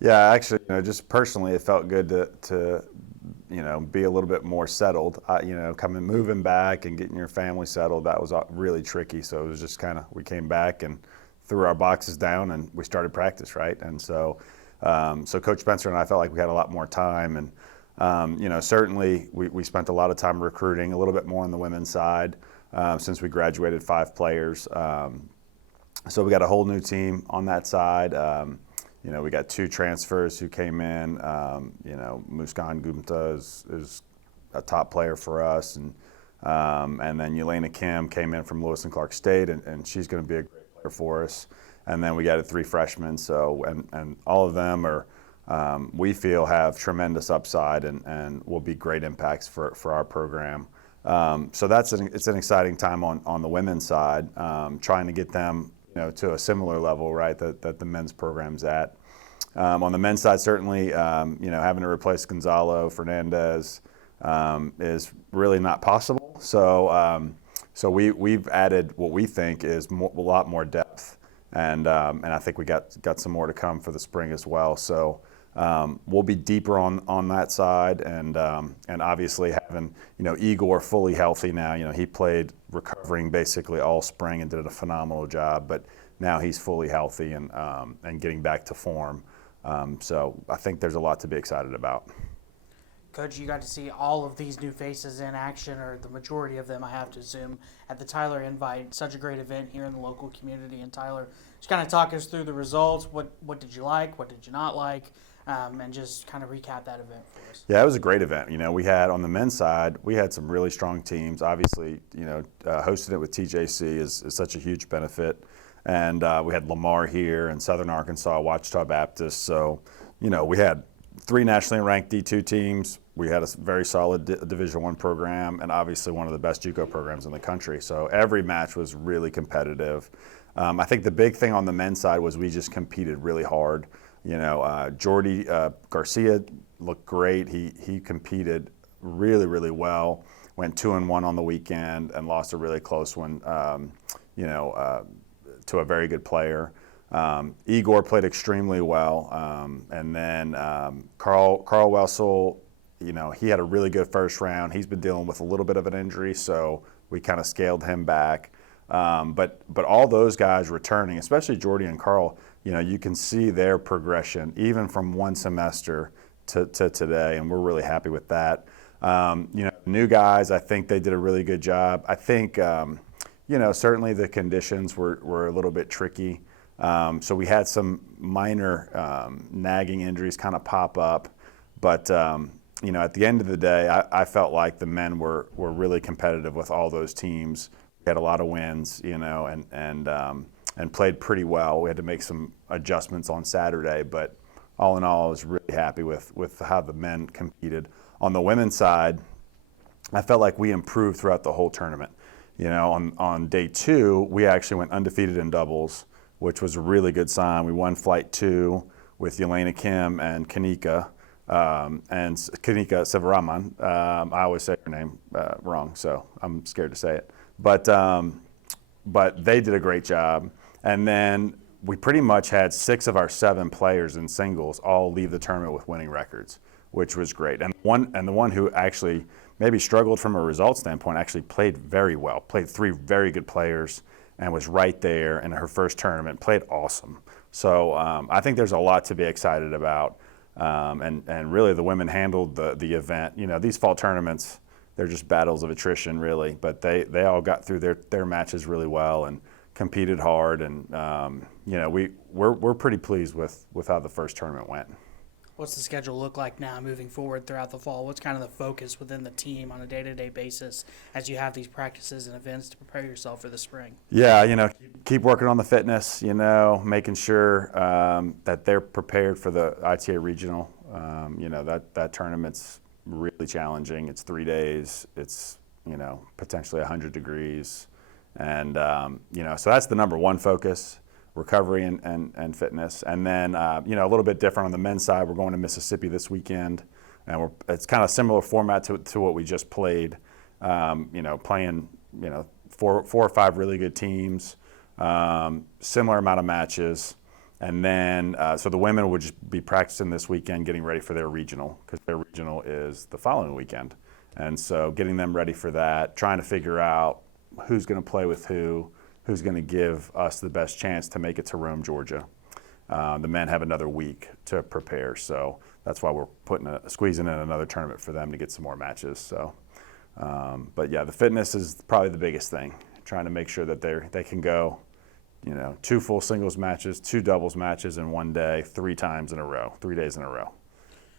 Yeah, actually, just personally, it felt good to be a little bit more settled. Coming moving back and getting your family settled, that was really tricky. So it was just kind of we came back and threw our boxes down and we started practice, right? And so Coach Spencer and I felt like we had a lot more time, and certainly we spent a lot of time recruiting, a little bit more on the women's side since we graduated 5 players. So we got a whole new team on that side. We got 2 transfers who came in. Muskan Gupta is a top player for us, and then Yelena Kim came in from Lewis and Clark State, and she's going to be a great player for us. And then we got 3 freshmen. So and all of them are we feel have tremendous upside and will be great impacts for our program. So it's an exciting time on the women's side, trying to get them to a similar level, right, that the men's program's at. On the men's side, certainly, having to replace Gonzalo Fernandez is really not possible. So we've added what we think is a lot more depth, and I think we got some more to come for the spring as well. So we'll be deeper on that side, and obviously having Igor fully healthy now. He played recovering basically all spring and did a phenomenal job, but now he's fully healthy and getting back to form. So I think there's a lot to be excited about. Coach, you got to see all of these new faces in action, or the majority of them, I have to assume, at the Tyler Invite. Such a great event here in the local community. And Tyler, just kind of talk us through the results. What did you like? What did you not like? And just kind of recap that event for us. Yeah, it was a great event. We had on the men's side, we had some really strong teams. Obviously, hosting it with TJC is such a huge benefit. And we had Lamar here and Southern Arkansas, Ouachita Baptist. So, we had 3 nationally ranked D2 teams. We had a very solid Division I program, and obviously one of the best JUCO programs in the country. So every match was really competitive. I think the big thing on the men's side was we just competed really hard. Jordy Garcia looked great. He competed really, really well. Went 2-1 on the weekend and lost a really close one, to a very good player. Igor played extremely well. And then Carl Wessel, he had a really good first round. He's been dealing with a little bit of an injury, so we kind of scaled him back. But all those guys returning, especially Jordy and Carl, you can see their progression even from one semester to today, and we're really happy with that. New guys, I think they did a really good job. I think, certainly the conditions were a little bit tricky. So we had some minor nagging injuries kind of pop up. But, at the end of the day, I felt like the men were really competitive with all those teams. We had a lot of wins, and played pretty well. We had to make some adjustments on Saturday, but all in all, I was really happy with how the men competed. On the women's side, I felt like we improved throughout the whole tournament. On day 2, we actually went undefeated in doubles, which was a really good sign. We won flight 2 with Yelena Kim and Kanika Sivaraman. I always say her name wrong, so I'm scared to say it. But they did a great job. And then we pretty much had 6 of our 7 players in singles all leave the tournament with winning records, which was great. And the one who actually maybe struggled from a result standpoint actually played very well, played 3 very good players and was right there in her first tournament, played awesome. So I think there's a lot to be excited about. And really the women handled the event. These fall tournaments, they're just battles of attrition really, but they all got through their matches really well and competed hard. And, we're pretty pleased with how the first tournament went. What's the schedule look like now moving forward throughout the fall? What's kind of the focus within the team on a day-to-day basis as you have these practices and events to prepare yourself for the spring? Yeah, keep working on the fitness, making sure that they're prepared for the ITA regional. That tournament's really challenging. It's 3 days. It's, potentially 100 degrees. And, so that's the number one focus. Recovery and fitness. And then, a little bit different on the men's side. We're going to Mississippi this weekend, and it's kind of similar format to what we just played. Playing, 4 or 5 really good teams, similar amount of matches. And then, so the women would just be practicing this weekend, getting ready for their regional, because their regional is the following weekend. And so getting them ready for that, trying to figure out who's going to play with who's going to give us the best chance to make it to Rome, Georgia. The men have another week to prepare, so that's why we're squeezing in another tournament for them to get some more matches. So, but yeah, the fitness is probably the biggest thing. Trying to make sure that they can go, 2 full singles matches, 2 doubles matches in one day, 3 days in a row.